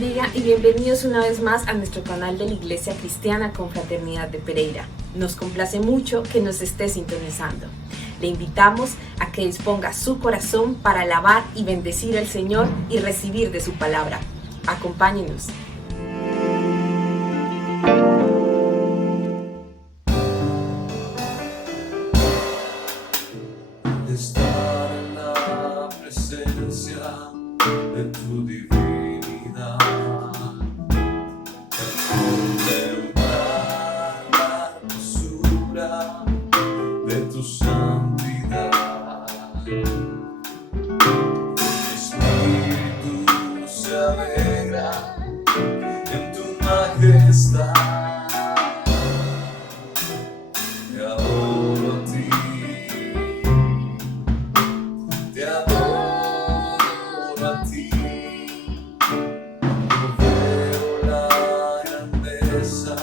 bendiga y bienvenidos una vez más a nuestro canal de la Iglesia Cristiana Confraternidad de Pereira. Nos complace mucho que nos esté sintonizando. Le invitamos a que disponga su corazón para alabar y bendecir al Señor y recibir de su palabra. Acompáñenos. Estar en la presencia de tu divinidad, contemplar la hermosura de tu santidad. Mi espíritu se alegra en tu majestad. Te adoro a ti. Te adoro a ti, cuando veo la grandeza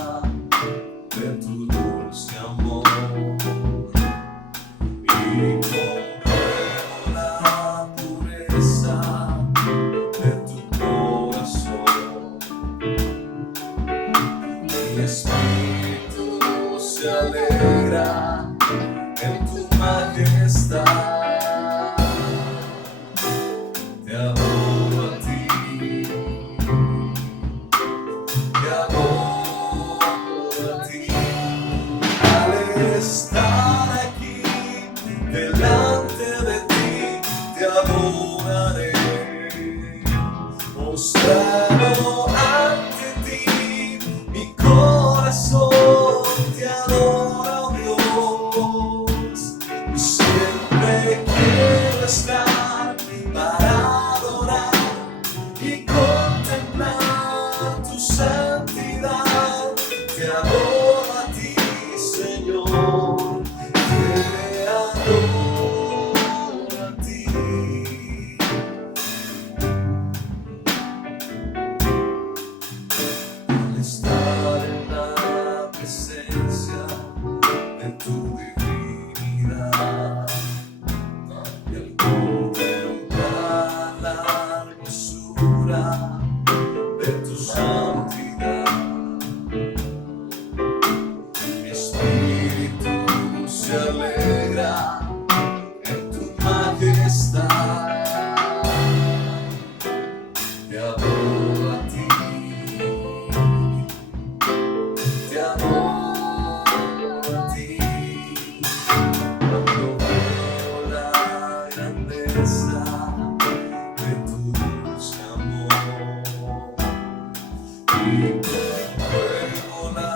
de tu dulce amor y compruebo la pureza de tu corazón. Mi espíritu se alegra en tu majestad. Te adoro a ti, te adoro a ti. Al estar aquí delante de ti, te adoraré, mostrado ante ti, mi corazón te adora, oh Dios, y siempre quiero estar para adorar y contemplar tu santidad. Te adoro a ti, Señor, te adoro a ti. Al estar en la presencia de tu divinidad y al contemplar la hermosura de tu santidad, mi espíritu se alegra en tu majestad. Te adoro a ti, te adoro a ti, cuando veo la grandeza de tu dulce amor y compruebo la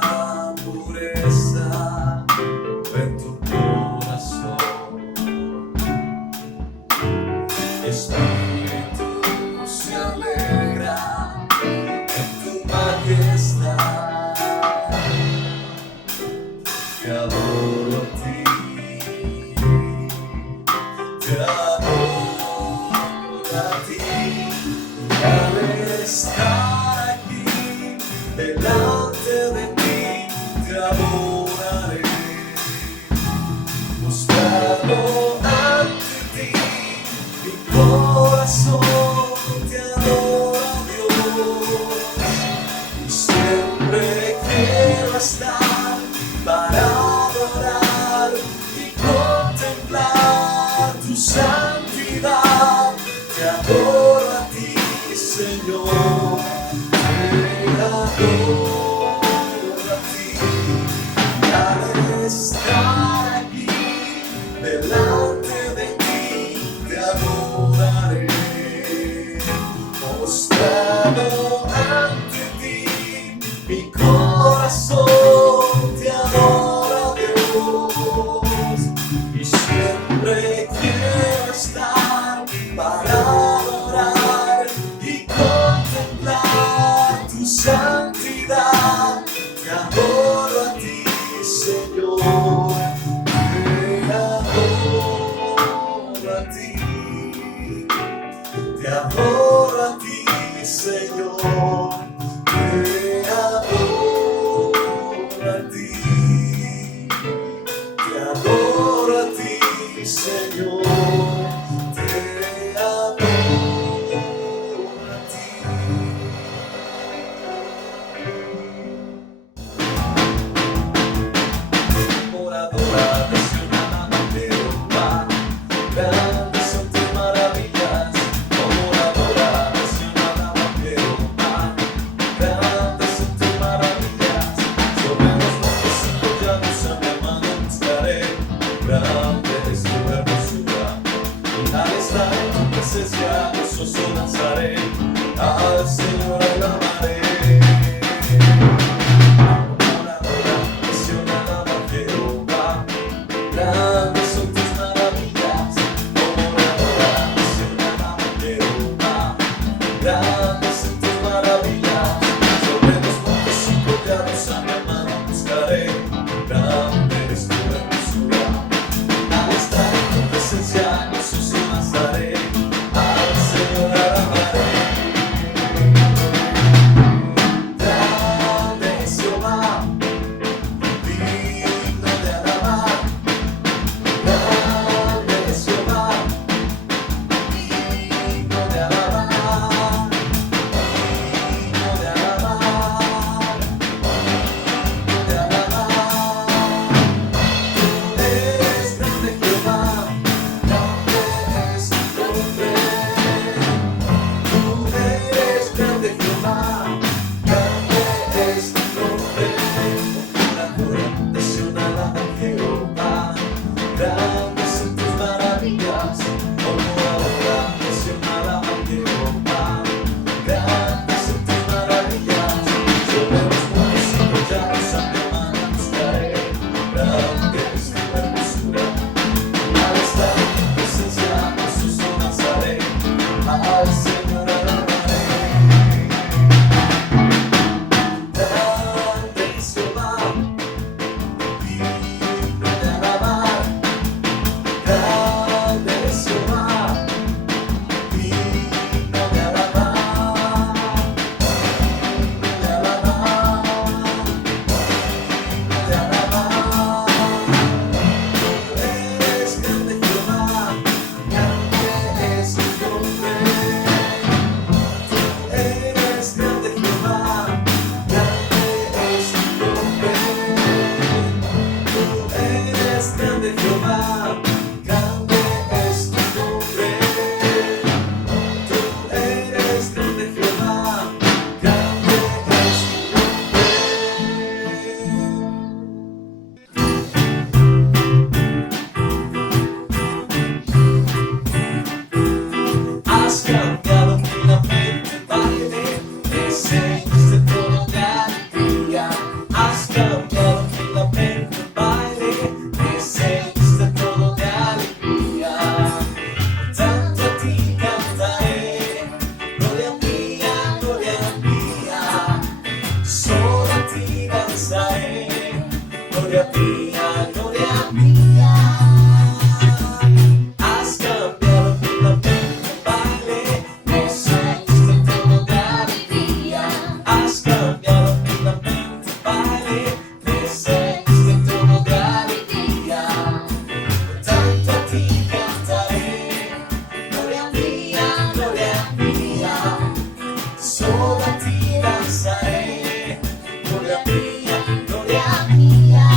pureza de tu corazón. Mi espíritu se alegra en tu majestad. Te adoro a ti, te adoro a ti. Al estar aquí delante de ti, te adoraré, mostrado ante ti, mi corazón te adora, Dios, y siempre quiero estar para adorar y contemplar tu santidad. Te adoro a ti, Señor, te adoro a ti. Y al estar aquí delante de ti, te adoraré, mostrado ante ti, mi corazón te adora, Dios, y siempre quiero estar para adorar y contemplar tu santidad. Te adoro a ti, Señor, te adoro a ti, te adoro a ti, Señor, te adoro rosa mi hermano buscaré, grande es tu hermosura. Al estar en tu presencia, Jesús yo danzaré, al Señor alabaré. Grande es Jehová, digno de alabar. Grande es Jehová, digno de alabar. Digno de alabar, de alabar. Tú eres grande Jehová, grande es tu nombre. Tú eres grande Jehová, grande es tu nombre. La gloria nacional a Jehová, grandes son tus maravillas. Como ahora nacional a Jehová, grandes son tus maravillas. Sobre los montes y collados a mi hermano buscaré, grande es tu hermosura. Al estar en tu presencia, Jesús yo danzaré, al Señor alabaré. Grande es Jehová, digno de alabar. Grande es Jehová, digno de alabar. Digno de alabar, de alabar. Tú eres grande Jehová, grande es tu nombre. Tú eres grande Jehová, grande es tu nombre. Tú eres grande Jehová, grande es tu nombre. Tú eres grande Jehová, grande es tu nombre. Has cambiado mi lamento en baile, me enseñaste todo de alegría. Has cambiado mi lamento en baile, me enseñaste todo de alegría. Tanto a ti cantaré, gloria mía, solo a ti danzaré, gloria mía, gloria mía. Has cambiado mi lamento en baile, me enseñaste todo de alegría. Has cambiado mi lamento en baile, me enseñaste todo de alegría. Tanto a ti cantaré, gloria mía, solo a ti danzaré, gloria mía, gloria mía.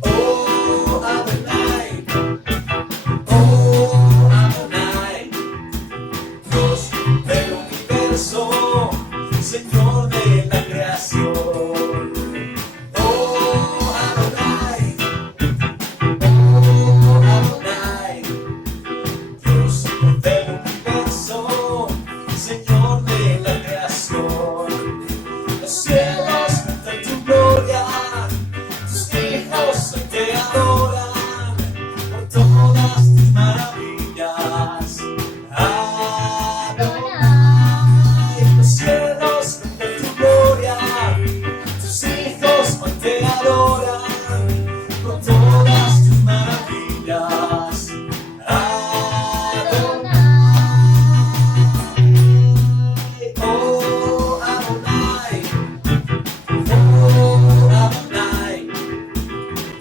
Oh Adonai, Dios del universo, Señor de la creación. Oh Adonai, Dios del universo, Señor de la creación. Los cielos cantan tu gloria, tus hijos te adoran por todas tus maravillas. Adonai, los cielos cantan tu gloria, tus hijos te adoran por todas tus maravillas. Adonai, oh Adonai,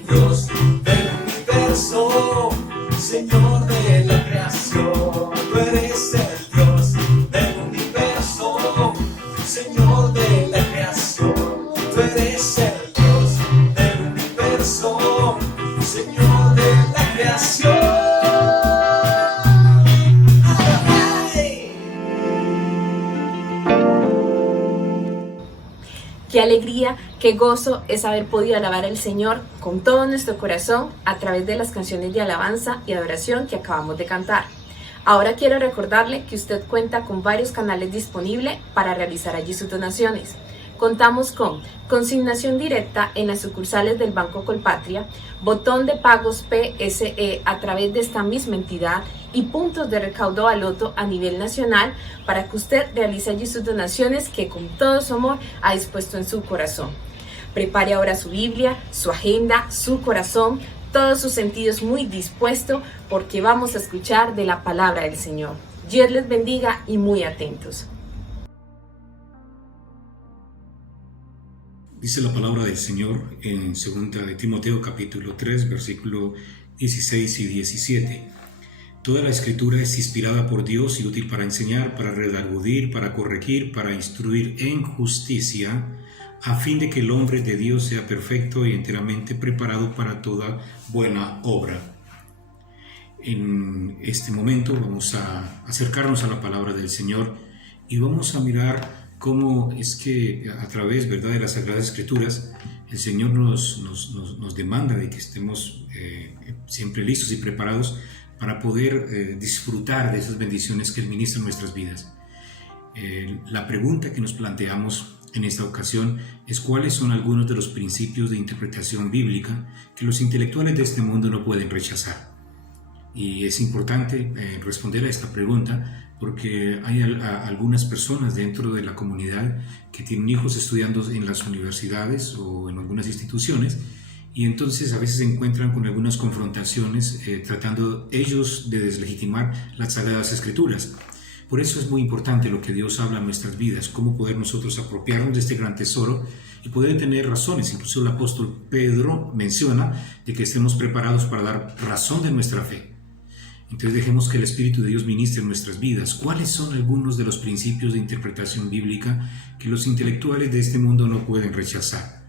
Dios del universo, Señor de la creación. Tú eres el Dios del universo, Señor de la creación. Tú eres el Dios del universo, Señor de la creación. Qué alegría, qué gozo es haber podido alabar al Señor con todo nuestro corazón a través de las canciones de alabanza y adoración que acabamos de cantar. Ahora quiero recordarle que usted cuenta con varios canales disponibles para realizar allí sus donaciones. Contamos con consignación directa en las sucursales del Banco Colpatria, botón de pagos PSE a través de esta misma entidad y puntos de recaudo baloto a nivel nacional para que usted realice allí sus donaciones que con todo su amor ha dispuesto en su corazón. Prepare ahora su Biblia, su agenda, su corazón, todos sus sentidos muy dispuestos porque vamos a escuchar de la palabra del Señor. Dios les bendiga y muy atentos. Dice la palabra del Señor en 2 de Timoteo capítulo 3, versículo 16 y 17. Toda la escritura es inspirada por Dios y útil para enseñar, para redarguir, para corregir, para instruir en justicia, a fin de que el hombre de Dios sea perfecto y enteramente preparado para toda buena obra. En este momento vamos a acercarnos a la palabra del Señor y vamos a mirar cómo es que a través, ¿verdad?, de las Sagradas Escrituras el Señor nos demanda de que estemos siempre listos y preparados para poder disfrutar de esas bendiciones que Él ministra en nuestras vidas. La pregunta que nos planteamos en esta ocasión es cuáles son algunos de los principios de interpretación bíblica que los intelectuales de este mundo no pueden rechazar. Y es importante responder a esta pregunta porque hay algunas personas dentro de la comunidad que tienen hijos estudiando en las universidades o en algunas instituciones y entonces a veces se encuentran con algunas confrontaciones tratando ellos de deslegitimar las Sagradas Escrituras. Por eso es muy importante lo que Dios habla en nuestras vidas, cómo poder nosotros apropiarnos de este gran tesoro y poder tener razones. Incluso el apóstol Pedro menciona de que estemos preparados para dar razón de nuestra fe. Entonces dejemos que el Espíritu de Dios ministre en nuestras vidas. ¿Cuáles son algunos de los principios de interpretación bíblica que los intelectuales de este mundo no pueden rechazar?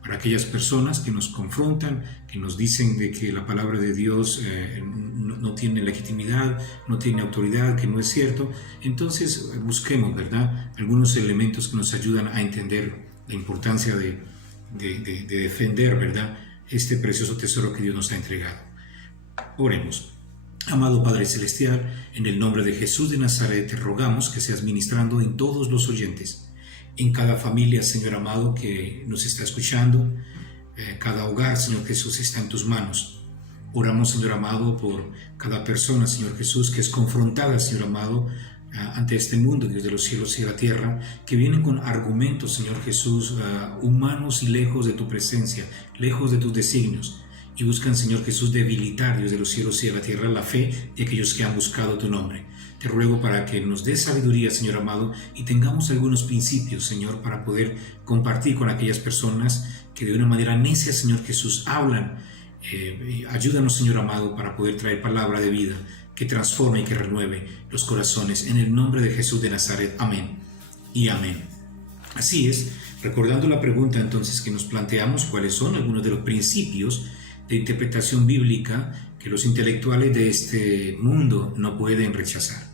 Para aquellas personas que nos confrontan, que nos dicen de que la palabra de Dios no tiene legitimidad, no tiene autoridad, que no es cierto, entonces busquemos, ¿verdad?, algunos elementos que nos ayudan a entender la importancia de defender, ¿verdad?, este precioso tesoro que Dios nos ha entregado. Oremos. Amado Padre Celestial, en el nombre de Jesús de Nazaret te rogamos que seas ministrando en todos los oyentes, en cada familia, Señor amado, que nos está escuchando, cada hogar, Señor Jesús, está en tus manos. Oramos, Señor amado, por cada persona, Señor Jesús, que es confrontada, Señor amado, ante este mundo, Dios de los cielos y de la tierra, que vienen con argumentos, Señor Jesús, humanos y lejos de tu presencia, lejos de tus designios. Y buscan, Señor Jesús, debilitar, Dios de los cielos y de la tierra, la fe de aquellos que han buscado tu nombre. Te ruego para que nos des sabiduría, Señor amado, y tengamos algunos principios, Señor, para poder compartir con aquellas personas que de una manera necia, Señor Jesús, hablan. Ayúdanos, Señor amado, para poder traer palabra de vida que transforme y que renueve los corazones. En el nombre de Jesús de Nazaret. Amén y amén. Así es, recordando la pregunta entonces que nos planteamos, ¿cuáles son algunos de los principios de interpretación bíblica que los intelectuales de este mundo no pueden rechazar?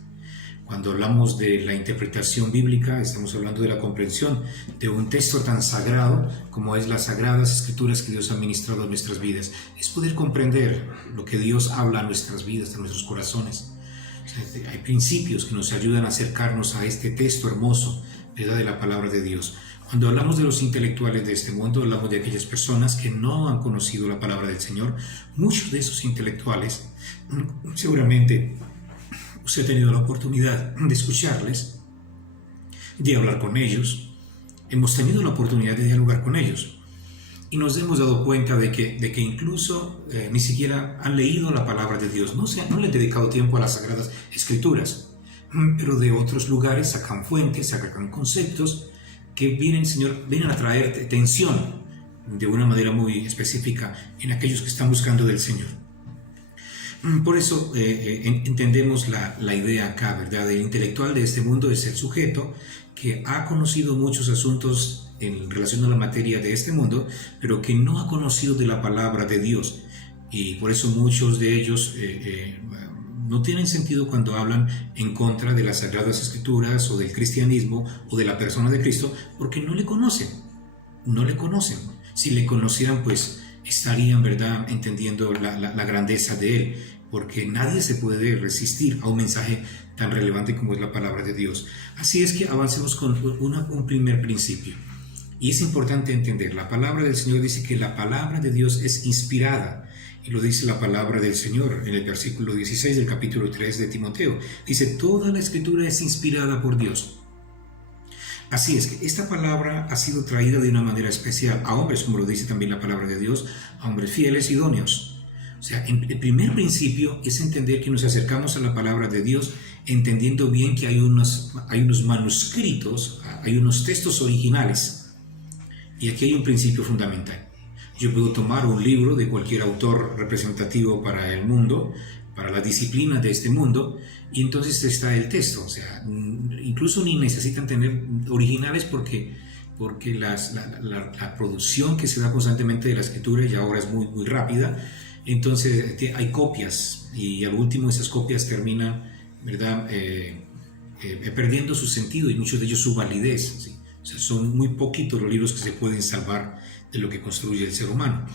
Cuando hablamos de la interpretación bíblica, estamos hablando de la comprensión de un texto tan sagrado como es las Sagradas Escrituras que Dios ha ministrado a nuestras vidas. Es poder comprender lo que Dios habla a nuestras vidas, a nuestros corazones. O sea, hay principios que nos ayudan a acercarnos a este texto hermoso, ¿verdad?, de la palabra de Dios. Cuando hablamos de los intelectuales de este mundo, hablamos de aquellas personas que no han conocido la palabra del Señor. Muchos de esos intelectuales, seguramente usted ha tenido la oportunidad de escucharles, de hablar con ellos. Hemos tenido la oportunidad de dialogar con ellos y nos hemos dado cuenta de que incluso ni siquiera han leído la palabra de Dios, no le han dedicado tiempo a las Sagradas Escrituras, pero de otros lugares sacan fuentes, sacan conceptos que vienen a traer tensión de una manera muy específica en aquellos que están buscando del Señor. Por eso entendemos la idea acá, ¿verdad? El intelectual de este mundo es el sujeto que ha conocido muchos asuntos en relación a la materia de este mundo, pero que no ha conocido de la palabra de Dios. Y por eso muchos de ellos no tienen sentido cuando hablan en contra de las Sagradas Escrituras o del cristianismo o de la persona de Cristo, porque no le conocen. Si le conocieran, pues estarían, ¿verdad?, entendiendo la grandeza de Él, porque nadie se puede resistir a un mensaje tan relevante como es la palabra de Dios. Así es que avancemos con un primer principio. Y es importante entender, la palabra del Señor dice que la palabra de Dios es inspirada. Y lo dice la palabra del Señor en el versículo 16 del capítulo 3 de Timoteo. Dice, toda la escritura es inspirada por Dios. Así es que esta palabra ha sido traída de una manera especial a hombres, como lo dice también la palabra de Dios, a hombres fieles, idóneos. O sea, el primer principio es entender que nos acercamos a la palabra de Dios entendiendo bien que hay unos manuscritos, hay unos textos originales. Y aquí hay un principio fundamental. Yo puedo tomar un libro de cualquier autor representativo para el mundo, para la disciplina de este mundo, y entonces está el texto. O sea, incluso ni necesitan tener originales porque la producción que se da constantemente de la escritura ya ahora es muy rápida. Entonces hay copias y al último esas copias terminan, ¿verdad? Perdiendo su sentido y muchos de ellos su validez, ¿sí? O sea, son muy poquitos los libros que se pueden salvar de lo que construye el ser humano.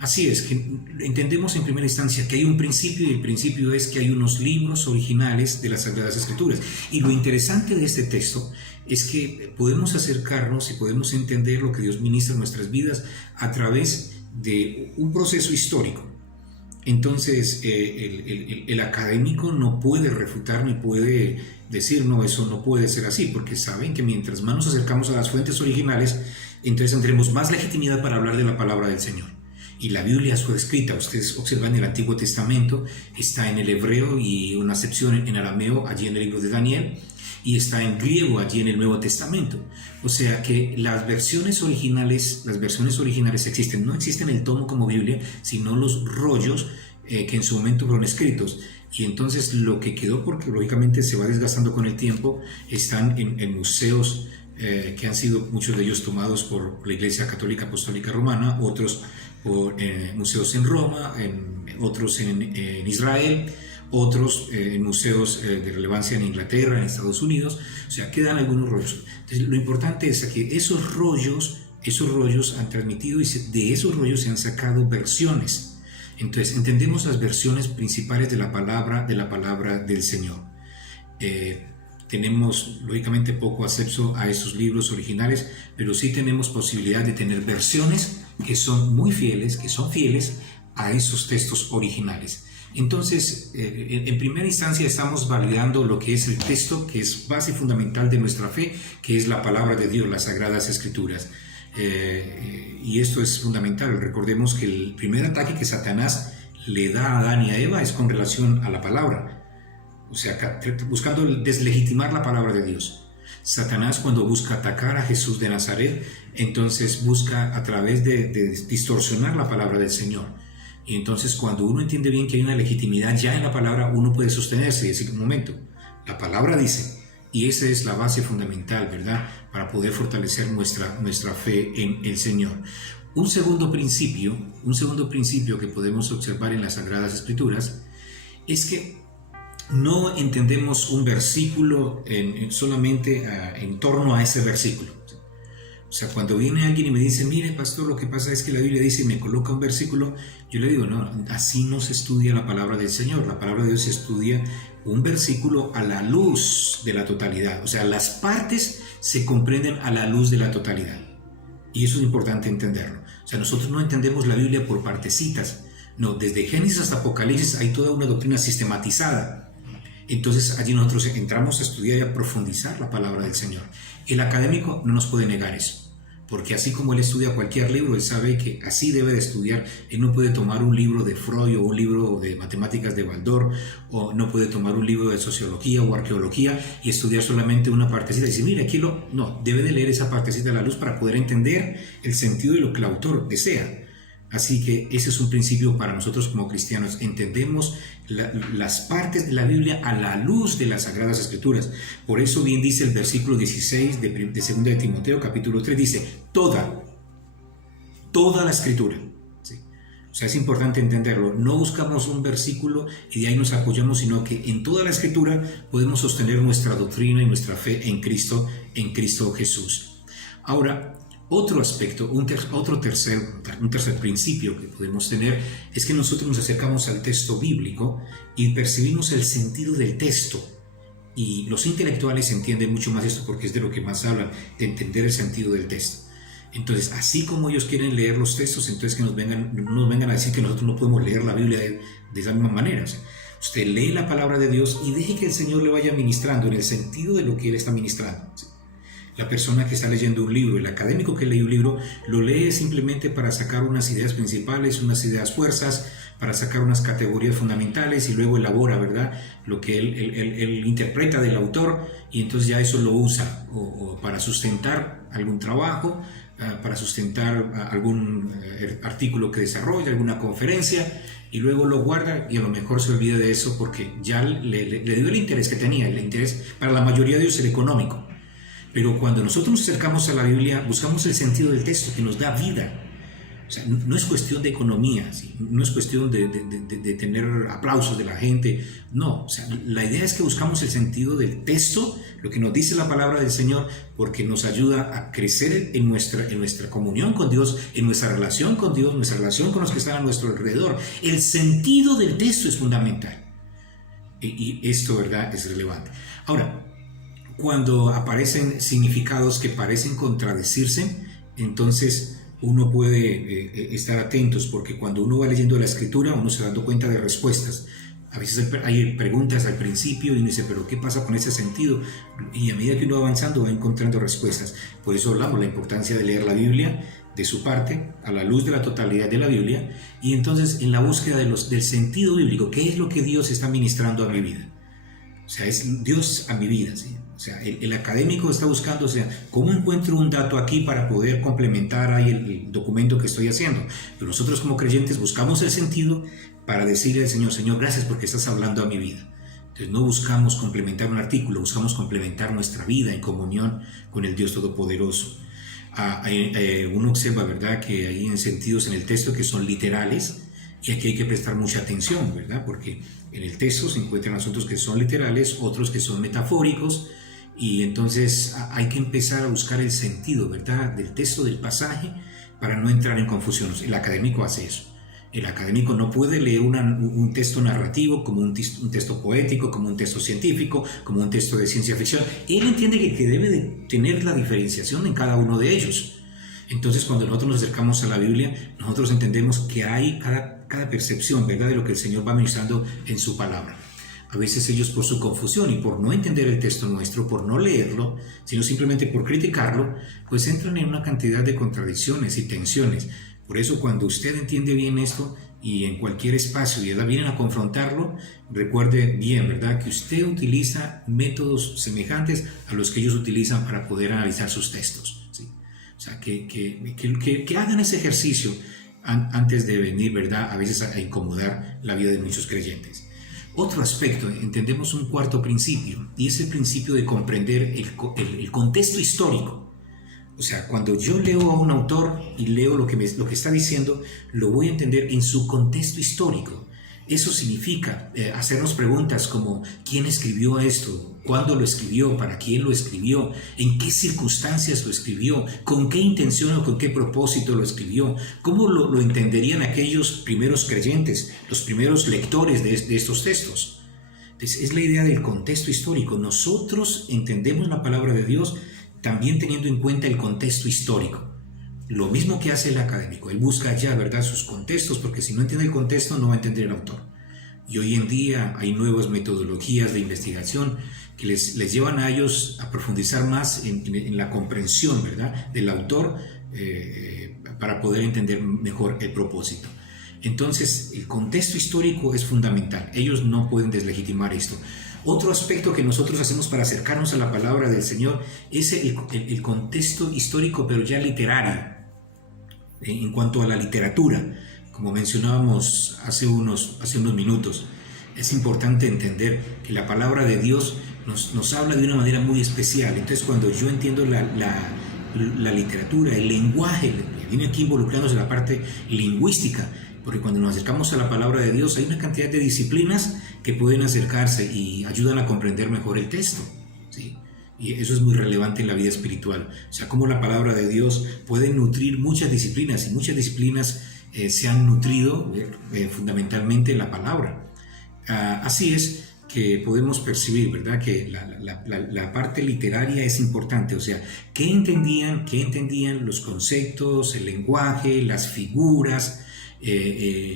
Así es, que entendemos en primera instancia que hay un principio, y el principio es que hay unos libros originales de las Sagradas Escrituras. Y lo interesante de este texto es que podemos acercarnos y podemos entender lo que Dios ministra en nuestras vidas a través de un proceso histórico. Entonces, el académico no puede refutar ni puede decir, no, eso no puede ser así, porque saben que mientras más nos acercamos a las fuentes originales, entonces tendremos más legitimidad para hablar de la palabra del Señor. Y la Biblia fue escrita, ustedes observan el Antiguo Testamento, está en el hebreo y una sección en arameo allí en el libro de Daniel, y está en griego allí en el Nuevo Testamento. O sea que las versiones originales existen. No existen el tomo como Biblia, sino los rollos que en su momento fueron escritos. Y entonces lo que quedó, porque lógicamente se va desgastando con el tiempo, están en museos que han sido muchos de ellos tomados por la Iglesia Católica Apostólica Romana, otros por museos en Roma, otros en Israel, otros en museos de relevancia en Inglaterra, en Estados Unidos. O sea, quedan algunos rollos. Entonces, lo importante es que esos rollos han transmitido y de esos rollos se han sacado versiones. Entonces, entendemos las versiones principales de la palabra del Señor. Tenemos, lógicamente, poco acceso a esos libros originales, pero sí tenemos posibilidad de tener versiones que son muy fieles, que son fieles a esos textos originales. Entonces, en primera instancia estamos validando lo que es el texto, que es base fundamental de nuestra fe, que es la palabra de Dios, las Sagradas Escrituras. Y esto es fundamental. Recordemos que el primer ataque que Satanás le da a Adán y a Eva es con relación a la palabra. O sea, buscando deslegitimar la palabra de Dios. Satanás, cuando busca atacar a Jesús de Nazaret, entonces busca a través de distorsionar la palabra del Señor. Y entonces cuando uno entiende bien que hay una legitimidad ya en la palabra, uno puede sostenerse y decir, un momento, la palabra dice, y esa es la base fundamental, ¿verdad?, para poder fortalecer nuestra fe en el Señor. Un segundo principio que podemos observar en las Sagradas Escrituras es que no entendemos un versículo solamente en torno a ese versículo. O sea, cuando viene alguien y me dice, mire pastor, lo que pasa es que la Biblia dice y me coloca un versículo, yo le digo, no, así no se estudia la palabra del Señor. La palabra de Dios se estudia un versículo a la luz de la totalidad. O sea, las partes se comprenden a la luz de la totalidad. Y eso es importante entenderlo. O sea, nosotros no entendemos la Biblia por partecitas. No, desde Génesis hasta Apocalipsis hay toda una doctrina sistematizada. Entonces allí nosotros entramos a estudiar y a profundizar la palabra del Señor. El académico no nos puede negar eso, porque así como él estudia cualquier libro, él sabe que así debe de estudiar. Él no puede tomar un libro de Freud o un libro de matemáticas de Baldor, o no puede tomar un libro de sociología o arqueología y estudiar solamente una partecita y decir, mire, no, debe de leer esa partecita a la luz para poder entender el sentido de lo que el autor desea. Así que ese es un principio para nosotros como cristianos. Entendemos las partes de la Biblia a la luz de las Sagradas Escrituras. Por eso bien dice el versículo 16 de 2 de Timoteo capítulo 3, dice, toda la Escritura. ¿Sí? O sea, es importante entenderlo. No buscamos un versículo y de ahí nos apoyamos, sino que en toda la Escritura podemos sostener nuestra doctrina y nuestra fe en Cristo Jesús. Ahora, otro aspecto, un tercer principio que podemos tener es que nosotros nos acercamos al texto bíblico y percibimos el sentido del texto. Y los intelectuales entienden mucho más esto porque es de lo que más hablan, de entender el sentido del texto. Entonces, así como ellos quieren leer los textos, entonces que no nos vengan a decir que nosotros no podemos leer la Biblia de esa misma manera. O sea, usted lee la palabra de Dios y deje que el Señor le vaya ministrando en el sentido de lo que Él está ministrando. ¿Sí? La persona que está leyendo un libro, el académico que lee un libro, lo lee simplemente para sacar unas ideas principales, unas ideas fuerzas, para sacar unas categorías fundamentales y luego elabora, ¿verdad?, lo que él interpreta del autor, y entonces ya eso lo usa o para sustentar algún trabajo, para sustentar algún artículo que desarrolla, alguna conferencia, y luego lo guarda y a lo mejor se olvida de eso porque ya le dio el interés que tenía. El interés para la mayoría de ellos es el económico. Pero cuando nosotros nos acercamos a la Biblia, buscamos el sentido del texto que nos da vida. O sea, no es cuestión de economía, ¿sí? No es cuestión de tener aplausos de la gente. No, o sea, la idea es que buscamos el sentido del texto, lo que nos dice la palabra del Señor, porque nos ayuda a crecer en nuestra comunión con Dios, en nuestra relación con Dios, nuestra relación con los que están a nuestro alrededor. El sentido del texto es fundamental. Y esto, ¿verdad?, es relevante. Ahora, cuando aparecen significados que parecen contradecirse, entonces uno puede estar atentos, porque cuando uno va leyendo la Escritura, uno se va dando cuenta de respuestas. A veces hay preguntas al principio y uno dice, pero ¿qué pasa con ese sentido? Y a medida que uno va avanzando va encontrando respuestas. Por eso hablamos de la importancia de leer la Biblia de su parte, a la luz de la totalidad de la Biblia, y entonces en la búsqueda del sentido bíblico, ¿qué es lo que Dios está ministrando a mi vida? O sea, es Dios a mi vida, ¿sí? O sea, el académico está buscando, o sea, ¿cómo encuentro un dato aquí para poder complementar ahí el documento que estoy haciendo? Pero nosotros como creyentes buscamos el sentido para decirle al Señor, Señor, gracias porque estás hablando a mi vida. Entonces no buscamos complementar un artículo, buscamos complementar nuestra vida en comunión con el Dios Todopoderoso. Uno observa, ¿verdad?, que hay sentidos en el texto que son literales, y aquí hay que prestar mucha atención, ¿verdad?, porque en el texto se encuentran asuntos que son literales, otros que son metafóricos, y entonces hay que empezar a buscar el sentido, ¿verdad?, del texto, del pasaje, para no entrar en confusión. El académico hace eso. El académico no puede leer un texto narrativo como un texto poético, como un texto científico, como un texto de ciencia ficción. Él entiende que debe de tener la diferenciación en cada uno de ellos. Entonces, cuando nosotros nos acercamos a la Biblia, nosotros entendemos que hay cada percepción, ¿verdad?, de lo que el Señor va ministrando en su palabra. A veces ellos, por su confusión y por no entender el texto nuestro, por no leerlo, sino simplemente por criticarlo, pues entran en una cantidad de contradicciones y tensiones. Por eso, cuando usted entiende bien esto y en cualquier espacio y vienen a confrontarlo, recuerde bien, ¿verdad?, que usted utiliza métodos semejantes a los que ellos utilizan para poder analizar sus textos, ¿sí? O sea, que hagan ese ejercicio antes de venir, ¿verdad?, a veces a incomodar la vida de muchos creyentes. Otro aspecto, entendemos un cuarto principio, y es el principio de comprender el contexto histórico. O sea, cuando yo leo a un autor y leo lo que está diciendo, lo voy a entender en su contexto histórico. Eso significa hacernos preguntas como ¿quién escribió esto? ¿Cuándo lo escribió? ¿Para quién lo escribió? ¿En qué circunstancias lo escribió? ¿Con qué intención o con qué propósito lo escribió? ¿Cómo lo entenderían aquellos primeros creyentes, los primeros lectores de estos textos? Entonces, es la idea del contexto histórico. Nosotros entendemos la palabra de Dios también teniendo en cuenta el contexto histórico. Lo mismo que hace el académico, él busca ya, ¿verdad?, sus contextos, porque si no entiende el contexto no va a entender el autor. Y hoy en día hay nuevas metodologías de investigación que les llevan a ellos a profundizar más en la comprensión, ¿verdad?, del autor para poder entender mejor el propósito. Entonces, el contexto histórico es fundamental. Ellos no pueden deslegitimar esto. Otro aspecto que nosotros hacemos para acercarnos a la palabra del Señor es el contexto histórico, pero ya literario. En cuanto a la literatura, como mencionábamos hace unos minutos, es importante entender que la palabra de Dios nos habla de una manera muy especial. Entonces, cuando yo entiendo la literatura, el lenguaje, viene aquí involucrándose la parte lingüística, porque cuando nos acercamos a la palabra de Dios hay una cantidad de disciplinas que pueden acercarse y ayudan a comprender mejor el texto, ¿sí? Y eso es muy relevante en la vida espiritual. O sea, cómo la palabra de Dios puede nutrir muchas disciplinas, y muchas disciplinas se han nutrido fundamentalmente en la palabra. Así es que podemos percibir, ¿verdad? Que la parte literaria es importante, o sea, ¿qué entendían los conceptos, el lenguaje, las figuras,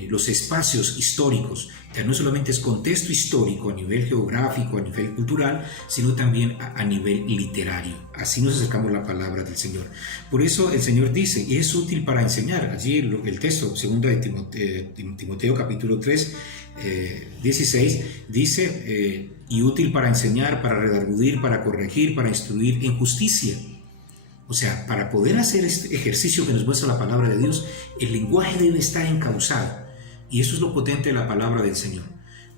los espacios históricos? O sea, no solamente es contexto histórico a nivel geográfico, a nivel cultural, sino también a nivel literario. Así nos acercamos a la palabra del Señor. Por eso el Señor dice, y es útil para enseñar. Allí el texto, 2 de Timoteo capítulo 3, 16, dice, y útil para enseñar, para redarguir, para corregir, para instruir en justicia. O sea, para poder hacer este ejercicio que nos muestra la palabra de Dios, el lenguaje debe estar encauzado. Y eso es lo potente de la palabra del Señor.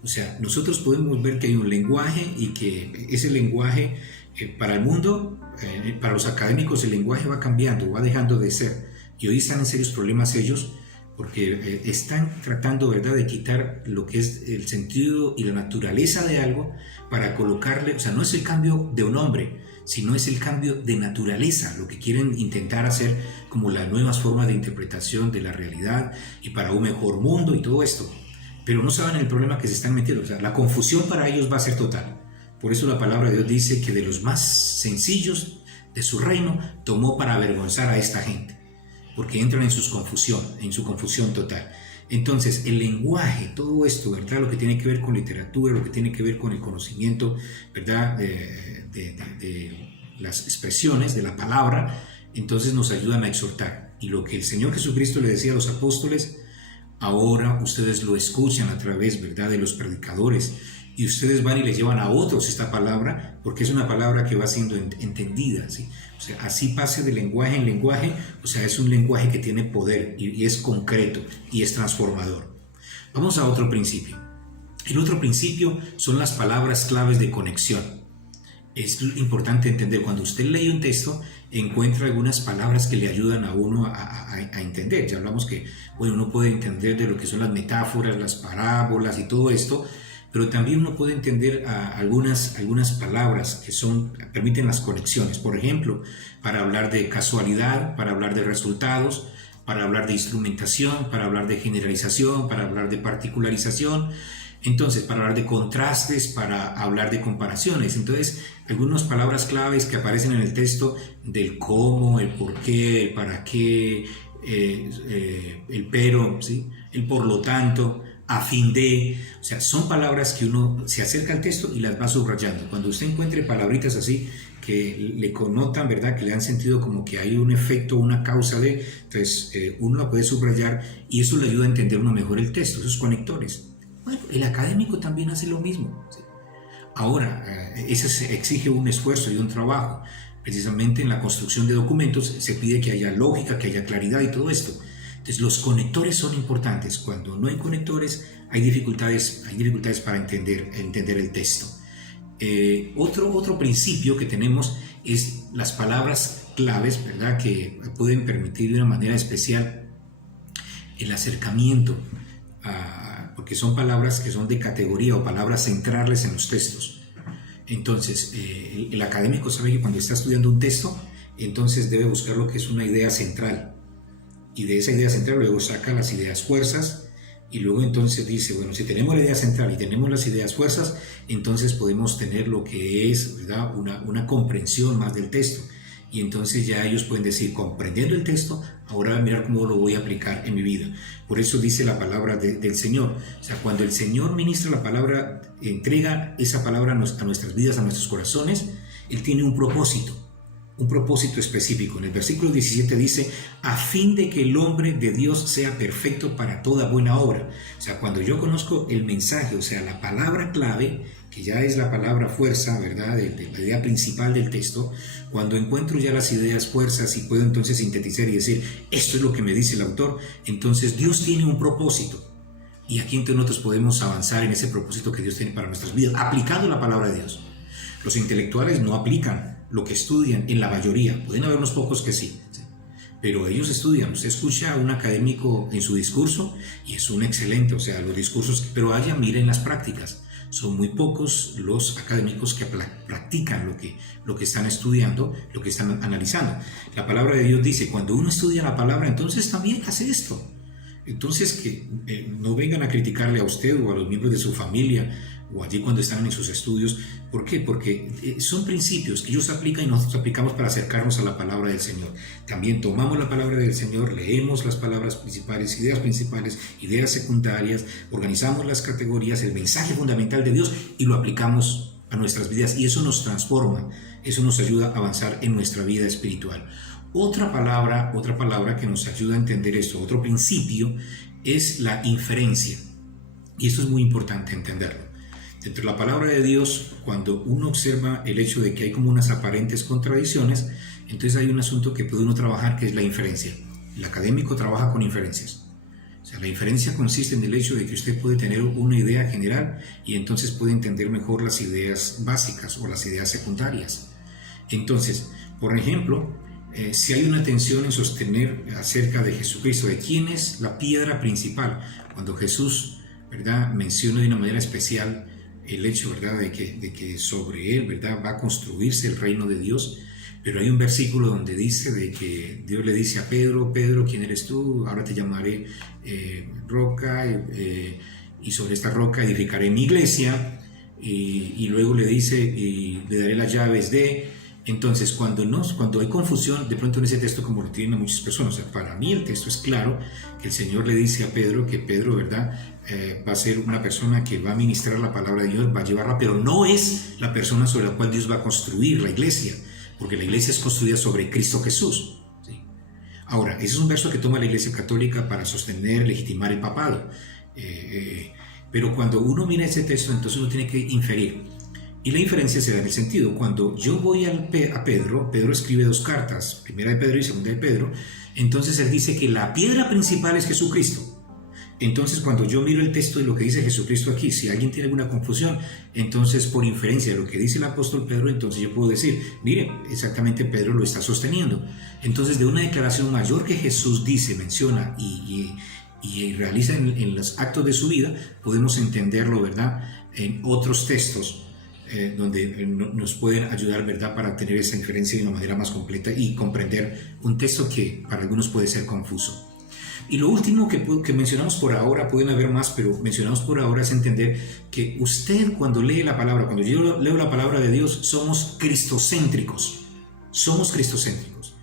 O sea, nosotros podemos ver que hay un lenguaje y que ese lenguaje para el mundo, para los académicos, el lenguaje va cambiando, va dejando de ser. Y hoy están en serios problemas ellos porque están tratando, ¿verdad?, de quitar lo que es el sentido y la naturaleza de algo para colocarle, o sea, no es el cambio de un hombre, sino es el cambio de naturaleza, lo que quieren intentar hacer como las nuevas formas de interpretación de la realidad y para un mejor mundo y todo esto. Pero no saben el problema que se están metiendo, o sea, la confusión para ellos va a ser total. Por eso la palabra de Dios dice que de los más sencillos de su reino tomó para avergonzar a esta gente, porque entran en su confusión total. Entonces, el lenguaje, todo esto, ¿verdad?, lo que tiene que ver con literatura, lo que tiene que ver con el conocimiento, ¿verdad?, de las expresiones de la palabra, entonces nos ayudan a exhortar. Y lo que el Señor Jesucristo le decía a los apóstoles, ahora ustedes lo escuchan a través, ¿verdad?, de los predicadores, y ustedes van y les llevan a otros esta palabra, porque es una palabra que va siendo entendida, ¿sí? O sea, así pase de lenguaje en lenguaje, o sea, es un lenguaje que tiene poder y es concreto y es transformador. Vamos a otro principio. El otro principio son las palabras claves de conexión. Es importante entender, cuando usted lee un texto, encuentra algunas palabras que le ayudan a uno a entender. Ya hablamos que, bueno, uno puede entender de lo que son las metáforas, las parábolas y todo esto, pero también uno puede entender algunas palabras que permiten las conexiones. Por ejemplo, para hablar de casualidad, para hablar de resultados, para hablar de instrumentación, para hablar de generalización, para hablar de particularización. Entonces, para hablar de contrastes, para hablar de comparaciones. Entonces, algunas palabras claves que aparecen en el texto del cómo, el por qué, el para qué, el pero, ¿sí?, el por lo tanto, a fin de, o sea, son palabras que uno se acerca al texto y las va subrayando. Cuando usted encuentre palabritas así que le connotan, ¿verdad?, que le dan sentido como que hay un efecto, una causa de, entonces uno la puede subrayar y eso le ayuda a entender uno mejor el texto, esos conectores. Bueno, el académico también hace lo mismo, ¿sí? Ahora, eso exige un esfuerzo y un trabajo. Precisamente en la construcción de documentos se pide que haya lógica, que haya claridad y todo esto. Entonces los conectores son importantes. Cuando no hay conectores hay dificultades para entender el texto. Otro principio que tenemos es las palabras claves, ¿verdad?, que pueden permitir de una manera especial el acercamiento, porque son palabras que son de categoría o palabras centrales en los textos. Entonces el académico sabe que cuando está estudiando un texto, entonces debe buscar lo que es una idea central. Y de esa idea central luego saca las ideas fuerzas y luego entonces dice, bueno, si tenemos la idea central y tenemos las ideas fuerzas, entonces podemos tener lo que es, ¿verdad?, una comprensión más del texto. Y entonces ya ellos pueden decir, comprendiendo el texto, ahora mirar cómo lo voy a aplicar en mi vida. Por eso dice la palabra del Señor. O sea, cuando el Señor ministra la palabra, entrega esa palabra a nuestras vidas, a nuestros corazones, Él tiene un propósito específico. En el versículo 17 dice, a fin de que el hombre de Dios sea perfecto para toda buena obra. O sea, cuando yo conozco el mensaje, o sea, la palabra clave, que ya es la palabra fuerza, ¿verdad?, de la idea principal del texto, cuando encuentro ya las ideas fuerzas y puedo entonces sintetizar y decir, esto es lo que me dice el autor, entonces Dios tiene un propósito. Y aquí entre nosotros podemos avanzar en ese propósito que Dios tiene para nuestras vidas, aplicando la palabra de Dios. Los intelectuales no aplican lo que estudian en la mayoría, pueden haber unos pocos que sí, pero ellos estudian. Usted escucha a un académico en su discurso y es un excelente, o sea, los discursos, pero miren las prácticas. Son muy pocos los académicos que practican lo que están estudiando, lo que están analizando. La palabra de Dios dice, cuando uno estudia la palabra, entonces también hace esto. Entonces, que no vengan a criticarle a usted o a los miembros de su familia o allí cuando están en sus estudios. ¿Por qué? Porque son principios que ellos aplican y nosotros aplicamos para acercarnos a la palabra del Señor. También tomamos la palabra del Señor, leemos las palabras principales, ideas secundarias, organizamos las categorías, el mensaje fundamental de Dios y lo aplicamos a nuestras vidas, y eso nos transforma, eso nos ayuda a avanzar en nuestra vida espiritual. Otra palabra que nos ayuda a entender esto, otro principio, es la inferencia. Y esto es muy importante entenderlo. Dentro de la palabra de Dios, cuando uno observa el hecho de que hay como unas aparentes contradicciones, entonces hay un asunto que puede uno trabajar, que es la inferencia. El académico trabaja con inferencias. O sea, la inferencia consiste en el hecho de que usted puede tener una idea general y entonces puede entender mejor las ideas básicas o las ideas secundarias. Entonces, por ejemplo, si hay una tensión en sostener acerca de Jesucristo, de quién es la piedra principal, cuando Jesús, ¿verdad?, menciona de una manera especial el hecho, ¿verdad?, de que sobre él, ¿verdad?, va a construirse el reino de Dios. Pero hay un versículo donde dice de que Dios le dice a Pedro: Pedro, ¿quién eres tú? Ahora te llamaré roca, y sobre esta roca edificaré mi iglesia. Y luego le dice: y le daré las llaves de... Entonces, cuando hay confusión, de pronto en ese texto, como lo tienen muchas personas, o sea, para mí el texto es claro, que el Señor le dice a Pedro que Pedro, ¿verdad?, va a ser una persona que va a ministrar la palabra de Dios, va a llevarla, pero no es la persona sobre la cual Dios va a construir la iglesia, porque la iglesia es construida sobre Cristo Jesús, ¿sí? Ahora, ese es un verso que toma la Iglesia Católica para sostener, legitimar el papado, pero cuando uno mira ese texto, entonces uno tiene que inferir. Y la inferencia se da en el sentido, cuando yo voy a Pedro escribe dos cartas, primera de Pedro y segunda de Pedro, entonces él dice que la piedra principal es Jesucristo. Entonces, cuando yo miro el texto y lo que dice Jesucristo aquí, si alguien tiene alguna confusión, entonces por inferencia de lo que dice el apóstol Pedro, entonces yo puedo decir: mire, exactamente Pedro lo está sosteniendo. Entonces, de una declaración mayor que Jesús dice, menciona y realiza en los actos de su vida, podemos entenderlo, ¿verdad?, en otros textos donde nos pueden ayudar, ¿verdad?, para tener esa inferencia de una manera más completa y comprender un texto que para algunos puede ser confuso. Y lo último que mencionamos por ahora, pueden haber más, pero mencionamos por ahora, es entender que usted, cuando lee la palabra, cuando yo leo la palabra de Dios, somos cristocéntricos. Somos cristocéntricos.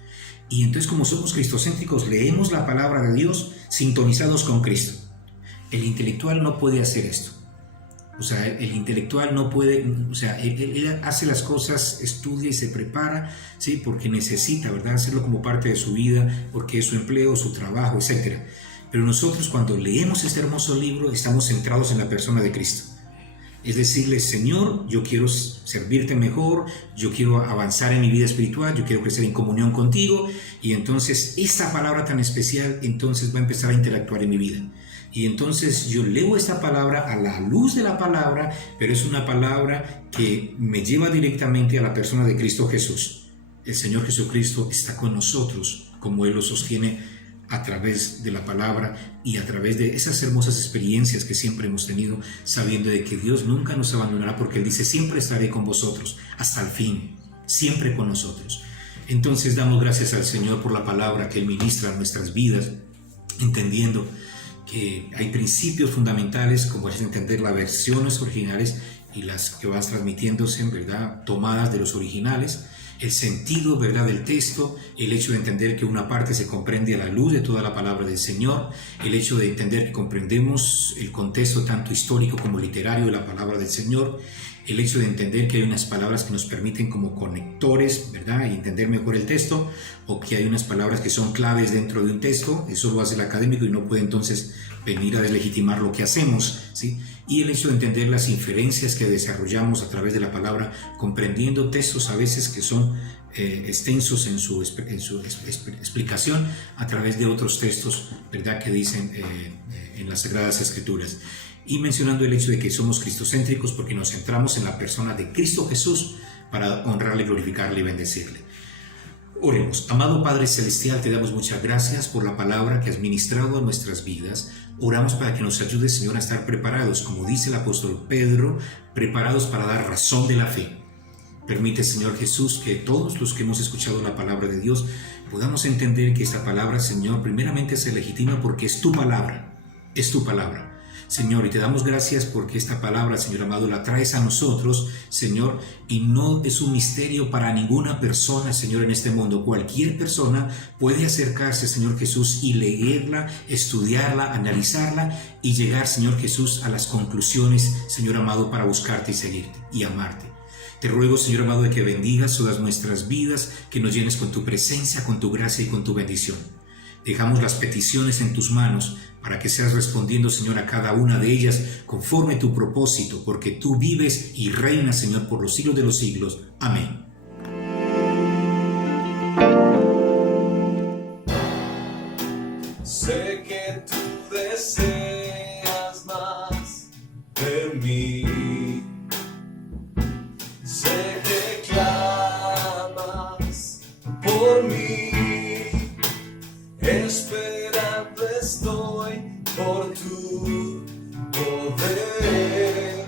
Y entonces, como somos cristocéntricos, leemos la palabra de Dios sintonizados con Cristo. El intelectual no puede hacer esto. O sea, el intelectual no puede, o sea, él hace las cosas, estudia y se prepara, ¿sí?, porque necesita, ¿verdad?, hacerlo como parte de su vida, porque es su empleo, su trabajo, etc. Pero nosotros, cuando leemos este hermoso libro, estamos centrados en la persona de Cristo. Es decirle: Señor, yo quiero servirte mejor, yo quiero avanzar en mi vida espiritual, yo quiero crecer en comunión contigo, y entonces esta palabra tan especial entonces va a empezar a interactuar en mi vida. Y entonces yo leo esta palabra a la luz de la palabra, pero es una palabra que me lleva directamente a la persona de Cristo Jesús. El Señor Jesucristo está con nosotros, como Él lo sostiene a través de la palabra y a través de esas hermosas experiencias que siempre hemos tenido, sabiendo de que Dios nunca nos abandonará, porque Él dice: siempre estaré con vosotros hasta el fin, siempre con nosotros. Entonces damos gracias al Señor por la palabra que Él ministra a nuestras vidas, entendiendo que hay principios fundamentales, como es entender las versiones originales y las que van transmitiéndose, ¿verdad?, tomadas de los originales, el sentido, ¿verdad?, del texto, el hecho de entender que una parte se comprende a la luz de toda la palabra del Señor, el hecho de entender que comprendemos el contexto tanto histórico como literario de la palabra del Señor, el hecho de entender que hay unas palabras que nos permiten como conectores, ¿verdad?, y entender mejor el texto, o que hay unas palabras que son claves dentro de un texto. Eso lo hace el académico y no puede entonces venir a deslegitimar lo que hacemos, ¿sí? Y el hecho de entender las inferencias que desarrollamos a través de la palabra, comprendiendo textos a veces que son extensos en su explicación a través de otros textos, ¿verdad?, que dicen en las Sagradas Escrituras. Y mencionando el hecho de que somos cristocéntricos porque nos centramos en la persona de Cristo Jesús para honrarle, glorificarle y bendecirle. Oremos. Amado Padre Celestial, te damos muchas gracias por la palabra que has ministrado a nuestras vidas. Oramos para que nos ayudes, Señor, a estar preparados, como dice el apóstol Pedro, preparados para dar razón de la fe. Permite, Señor Jesús, que todos los que hemos escuchado la palabra de Dios podamos entender que esta palabra, Señor, primeramente se legitima porque es tu palabra, Señor, y te damos gracias porque esta palabra, Señor amado, la traes a nosotros, Señor, y no es un misterio para ninguna persona, Señor, en este mundo. Cualquier persona puede acercarse, Señor Jesús, y leerla, estudiarla, analizarla y llegar, Señor Jesús, a las conclusiones, Señor amado, para buscarte y seguirte y amarte. Te ruego, Señor amado, de que bendigas todas nuestras vidas, que nos llenes con tu presencia, con tu gracia y con tu bendición. Dejamos las peticiones en tus manos para que seas respondiendo, Señor, a cada una de ellas conforme tu propósito, porque tú vives y reinas, Señor, por los siglos de los siglos. Amén. Sé que tú deseas más de mí. Sé que clamas por mí. Esperando estoy por tu poder.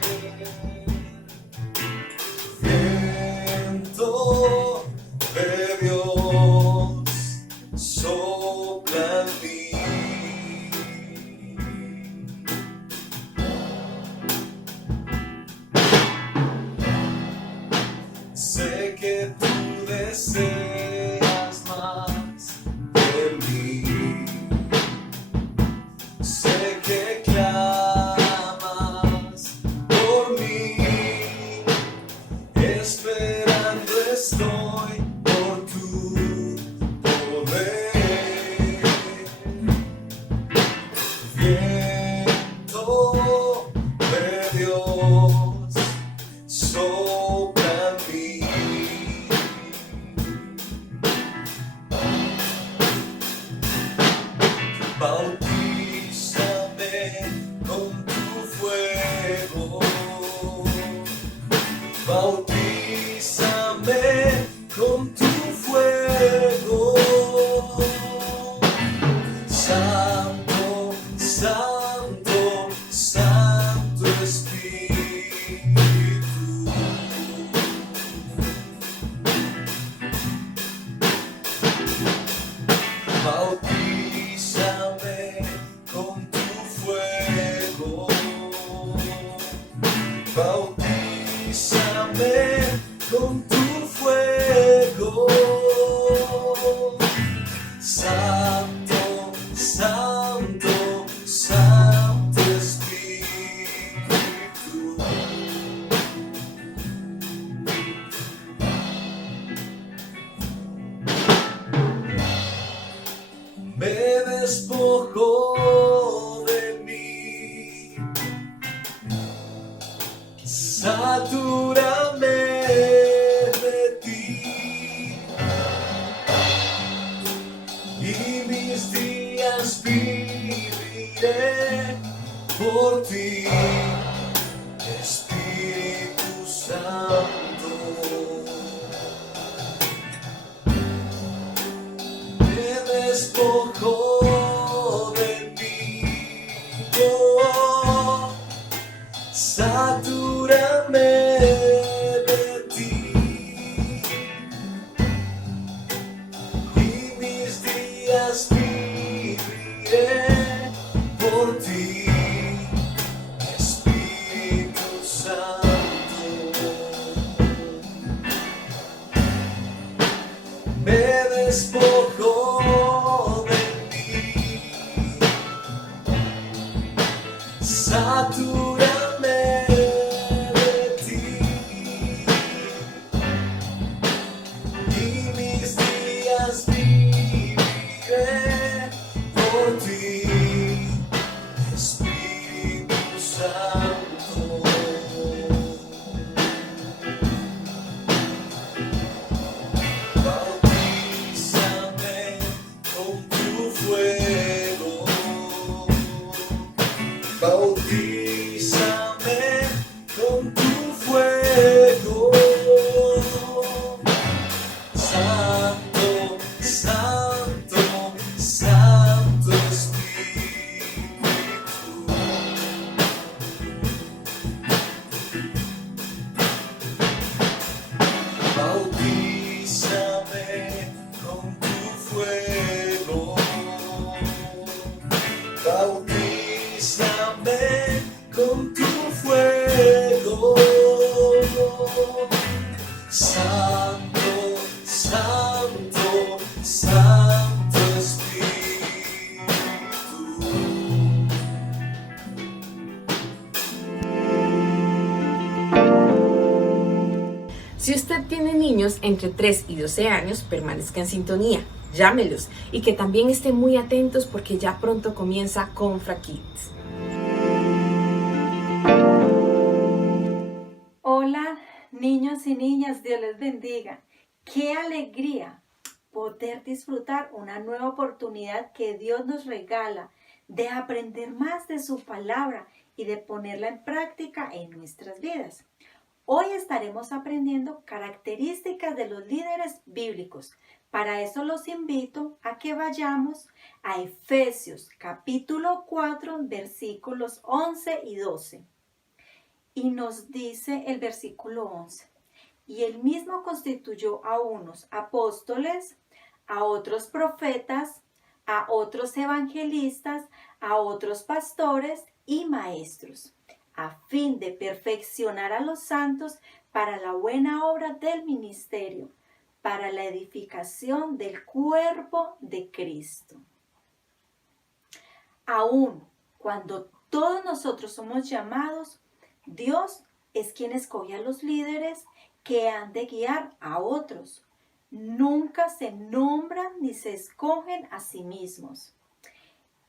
Viento de Dios sopla en mí. Sé que tú deseas más de mí. Sé que clamas por mí. Esperando estoy por tu poder. Viento de Dios sopla en mí. Bautízame con tu fuego. Bautízame con tu fuego. Santo, Santo, Santo Espíritu. Bautízame con tu fuego. Bautízame con tu fuego. Santo, Santo, Santo Espíritu. Me despojo de mí. Satúrame de ti. Y mis días viviré por ti, Espíritu Santo. Me despojo de mí. Oh, satúrame de ti. Y mis días viviré por ti, Espíritu Santo. Me despojo de mí. Satúrame de ti. Y mis días viviré por ti, Espíritu Santo. Bautízame con tu fuego. Bautízame con tu fuego. Santo, Santo, Santo Espíritu. Si usted tiene niños entre 3 y 12 años, permanezca en sintonía, llámelos y que también estén muy atentos porque ya pronto comienza Confra Kids. Hola, niños y niñas, Dios les bendiga. Qué alegría poder disfrutar una nueva oportunidad que Dios nos regala de aprender más de su palabra y de ponerla en práctica en nuestras vidas. Hoy estaremos aprendiendo características de los líderes bíblicos. Para eso los invito a que vayamos a Efesios capítulo 4, versículos 11 y 12. Y nos dice el versículo 11, y él mismo constituyó a unos apóstoles, a otros profetas, a otros evangelistas, a otros pastores y maestros, a fin de perfeccionar a los santos para la buena obra del ministerio, para la edificación del cuerpo de Cristo. Aún cuando todos nosotros somos llamados, Dios es quien escoge a los líderes que han de guiar a otros. Nunca se nombran ni se escogen a sí mismos.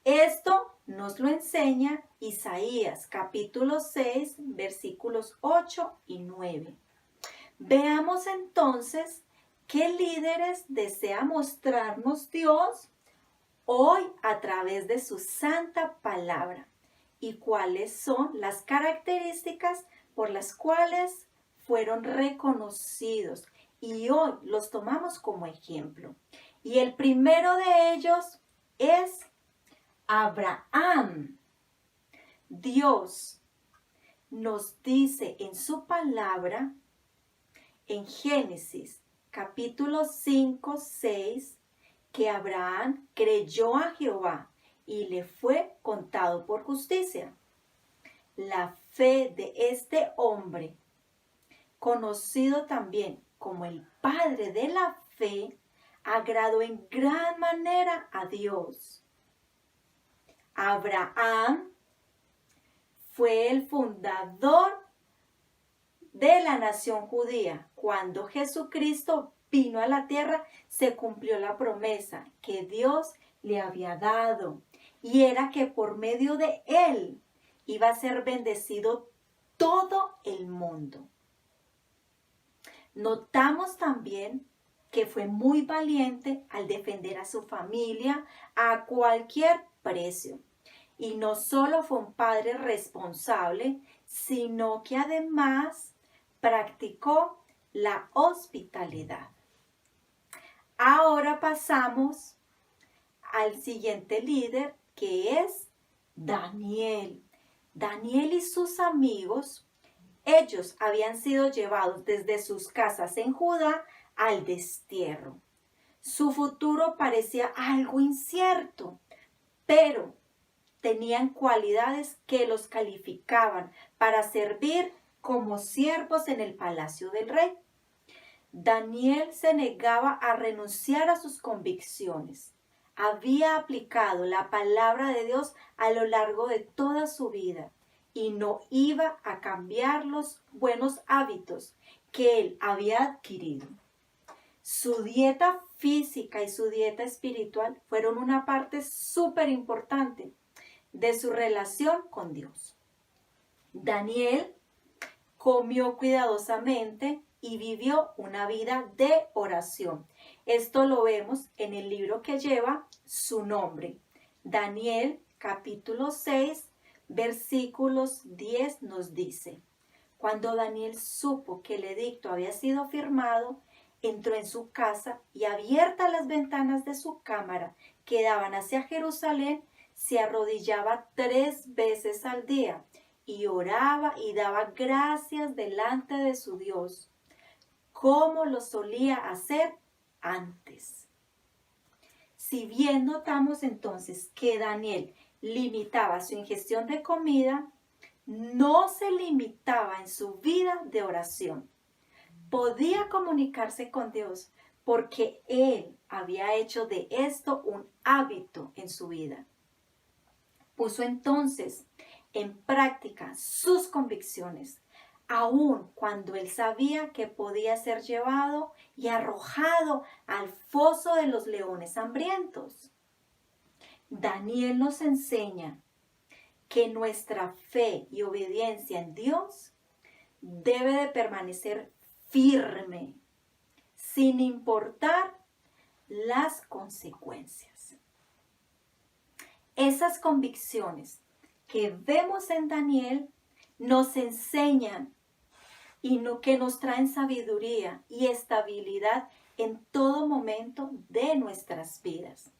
Esto nos lo enseña Isaías capítulo 6, versículos 8 y 9. Veamos entonces qué líderes desea mostrarnos Dios hoy a través de su santa palabra y cuáles son las características por las cuales fueron reconocidos y hoy los tomamos como ejemplo. Y el primero de ellos es Abraham. Dios nos dice en su palabra en Génesis capítulo 5, 6 que Abraham creyó a Jehová y le fue contado por justicia. La fe de este hombre, conocido también como el padre de la fe, agradó en gran manera a Dios. Abraham fue el fundador de la nación judía. Cuando Jesucristo vino a la tierra, se cumplió la promesa que Dios le había dado. Y era que por medio de él iba a ser bendecido todo el mundo. Notamos también que fue muy valiente al defender a su familia a cualquier precio. Y no solo fue un padre responsable, sino que además practicó la hospitalidad. Ahora pasamos al siguiente líder, que es Daniel. Daniel y sus amigos, ellos habían sido llevados desde sus casas en Judá al destierro. Su futuro parecía algo incierto, pero tenían cualidades que los calificaban para servir como siervos en el palacio del rey. Daniel se negaba a renunciar a sus convicciones. Había aplicado la palabra de Dios a lo largo de toda su vida y no iba a cambiar los buenos hábitos que él había adquirido. Su dieta física y su dieta espiritual fueron una parte súper importante de su relación con Dios. Daniel comió cuidadosamente y vivió una vida de oración. Esto lo vemos en el libro que lleva su nombre. Daniel capítulo 6, versículos 10 nos dice: cuando Daniel supo que el edicto había sido firmado, entró en su casa y abiertas las ventanas de su cámara que daban hacia Jerusalén, se arrodillaba 3 veces al día y oraba y daba gracias delante de su Dios, como lo solía hacer antes. Si bien notamos entonces que Daniel limitaba su ingestión de comida, no se limitaba en su vida de oración. Podía comunicarse con Dios porque él había hecho de esto un hábito en su vida. Puso entonces en práctica sus convicciones, aun cuando él sabía que podía ser llevado y arrojado al foso de los leones hambrientos. Daniel nos enseña que nuestra fe y obediencia en Dios debe de permanecer firme, sin importar las consecuencias. Esas convicciones que vemos en Daniel nos enseñan que nos traen sabiduría y estabilidad en todo momento de nuestras vidas.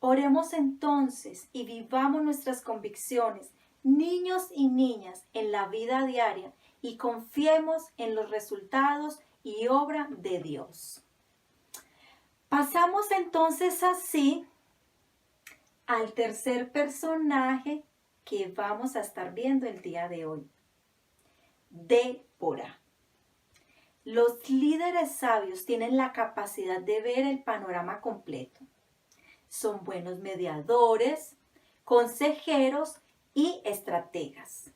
Oremos entonces y vivamos nuestras convicciones, niños y niñas, en la vida diaria y confiemos en los resultados y obra de Dios. Pasamos entonces así al tercer personaje que vamos a estar viendo el día de hoy. Débora. Los líderes sabios tienen la capacidad de ver el panorama completo. Son buenos mediadores, consejeros y estrategas.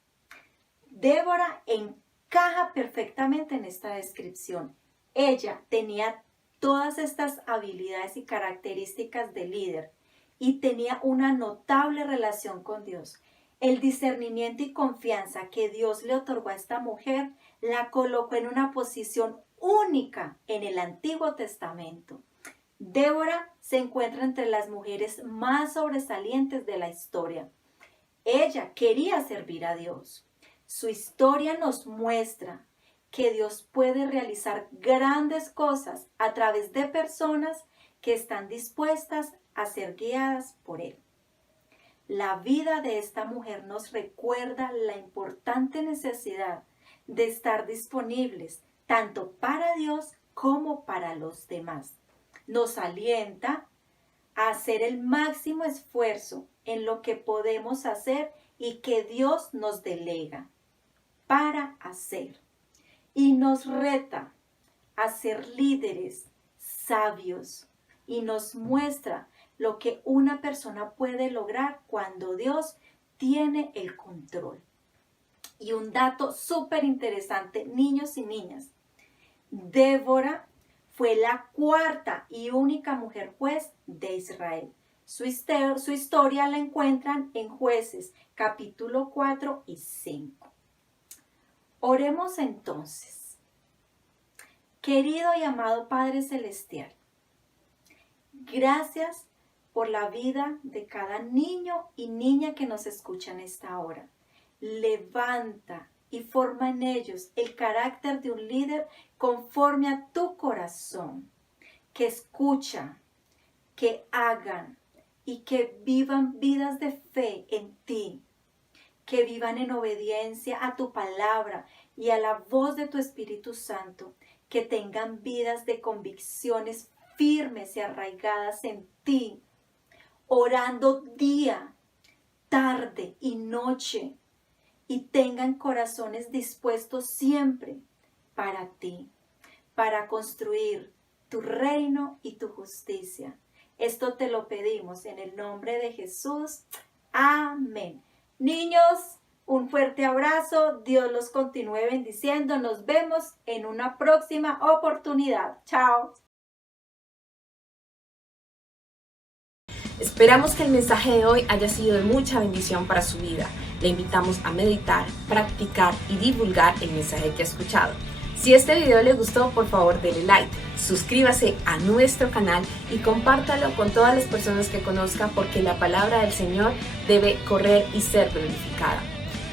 Débora encaja perfectamente en esta descripción. Ella tenía todas estas habilidades y características de líder y tenía una notable relación con Dios. El discernimiento y confianza que Dios le otorgó a esta mujer la colocó en una posición única en el Antiguo Testamento. Débora se encuentra entre las mujeres más sobresalientes de la historia. Ella quería servir a Dios. Su historia nos muestra que Dios puede realizar grandes cosas a través de personas que están dispuestas a ser guiadas por Él. La vida de esta mujer nos recuerda la importante necesidad de estar disponibles tanto para Dios como para los demás. Nos alienta a hacer el máximo esfuerzo en lo que podemos hacer y que Dios nos delega para hacer. Y nos reta a ser líderes sabios y nos muestra lo que una persona puede lograr cuando Dios tiene el control. Y un dato súper interesante, niños y niñas. Débora fue la cuarta y única mujer juez de Israel. Su historia la encuentran en Jueces, capítulo 4 y 5. Oremos entonces. Querido y amado Padre Celestial, gracias por la vida de cada niño y niña que nos escucha en esta hora. Levanta y forma en ellos el carácter de un líder conforme a tu corazón, que escucha, que hagan y que vivan vidas de fe en ti, que vivan en obediencia a tu palabra y a la voz de tu Espíritu Santo, que tengan vidas de convicciones firmes y arraigadas en ti, orando día, tarde y noche, y tengan corazones dispuestos siempre para ti, para construir tu reino y tu justicia. Esto te lo pedimos en el nombre de Jesús. Amén. Niños, un fuerte abrazo. Dios los continúe bendiciendo. Nos vemos en una próxima oportunidad. Chao. Esperamos que el mensaje de hoy haya sido de mucha bendición para su vida. Le invitamos a meditar, practicar y divulgar el mensaje que ha escuchado. Si este video le gustó, por favor denle like, suscríbase a nuestro canal y compártalo con todas las personas que conozca, porque la palabra del Señor debe correr y ser glorificada.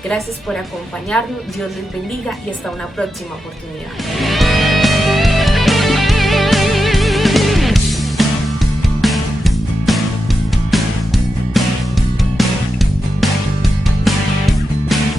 Gracias por acompañarnos, Dios les bendiga y hasta una próxima oportunidad.